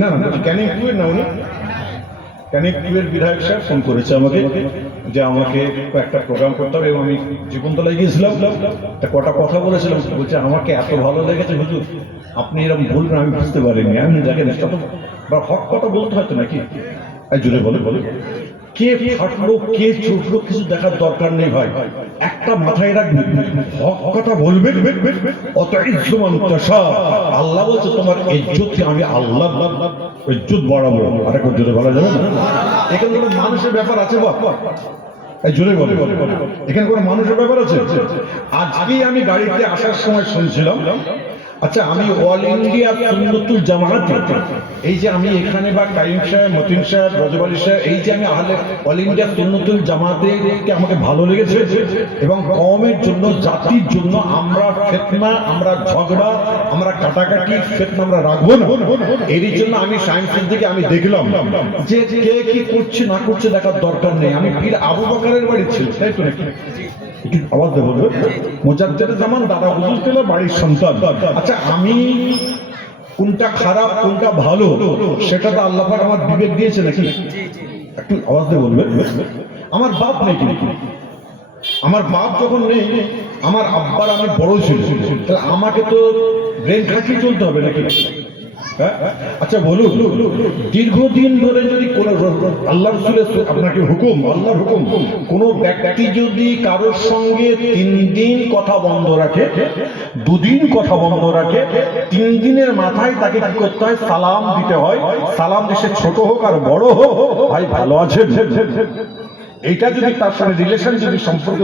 না না ক্যানিং টুয়ের না, উনি ক্যানিং টুয়ের বিধায়ক সাহেব ফোন করেছে আমাকে যে আমাকে একটা প্রোগ্রাম করতে হবে, এবং আমি জীবনতলায় গিয়েছিলাম, তা কটা কথা বলেছিলাম। বলছে আমাকে এত ভালো লেগেছে হুজুর, আপনি এরকম বলবেন আমি বুঝতে পারিনি। আমি দেখেন এটা তো বা হক কথা বলতে হয়তো নাকি, জুড়ে বলে বলে কে ফাটলো কে চুটলো কিছু দেখার দরকার নেই ভাই, একটা মাথায় রাখবেন, হক কথা বলবেন। অত ইজ্জমান তাশা, আল্লাহ বলছে তোমার ইজ্জত আমি আল্লাহ ইজ্জত বাড়াবো। আরেক জোরে বলা যাবে না? এখানে কোনো মানুষের ব্যাপার আছে বাবা? জোরে বলে এখানে কোনো মানুষের ব্যাপার আছে? আজকেই আমি গাড়িতে আসার সময় শুনছিলাম, আচ্ছা আমি অল ইন্ডিয়া সুন্নতুল জামাত, এই যে আমি এখানে বা কাইম সাহেব, মতিন সাহেব, রজব আলী সাহেব, এই যে আমি আহলে অল ইন্ডিয়া সুন্নতুল জামাতেরকে আমাকে ভালো লেগেছে, এবং কওমের জন্য জাতির জন্য আমরা ফিতনা, আমরা ঝগড়া, আমরা কাটাকাটি ফিতনা আমরা রাখবো না। এর জন্য আমি সায়েন্সের দিকে আমি দেখলাম যে কে কি করছে না করছে দেখার দরকার নেই। আমি পীর আবু বকরের বাড়ি ছিল, তাই তো নাকি? আওয়াজ দেবো মুজাদ্দেদে জামান দাদা হুজুর ছিল বাড়ির সন্তান। আচ্ছা আমি কোনটা খারাপ কোনটা ভালো সেটা তো আল্লাহ পাক আমার বিবেক দিয়েছে নাকি? একটু আওয়াজ দিয়ে বলবেন। আমার বাপ নেই, কিন্তু আমার বাপ যখন নেই, আমার আব্বার আমি বড় ছিল, তাহলে আমাকে তো ব্রেন খাটিয়ে চলতে হবে নাকি? আচ্ছা বলুন, দীর্ঘদিন ধরে যদি কোন আল্লাহ রাসূলের আপনাকে হুকুম, আল্লাহর হুকুম, কোন ব্যক্তি যদি কারোর সঙ্গে 3 দিন কথা বন্ধ রাখে, 2 দিন কথা বন্ধ রাখে, 3 দিনের মাথায় তাকে কি করতে হয়? সালাম দিতে হয়। সালাম দেশে ছোট হোক আর বড় হোক, ভাই ভালো আছেন, এইটা যদি তার সঙ্গে রিলেশন যদি সম্পর্ক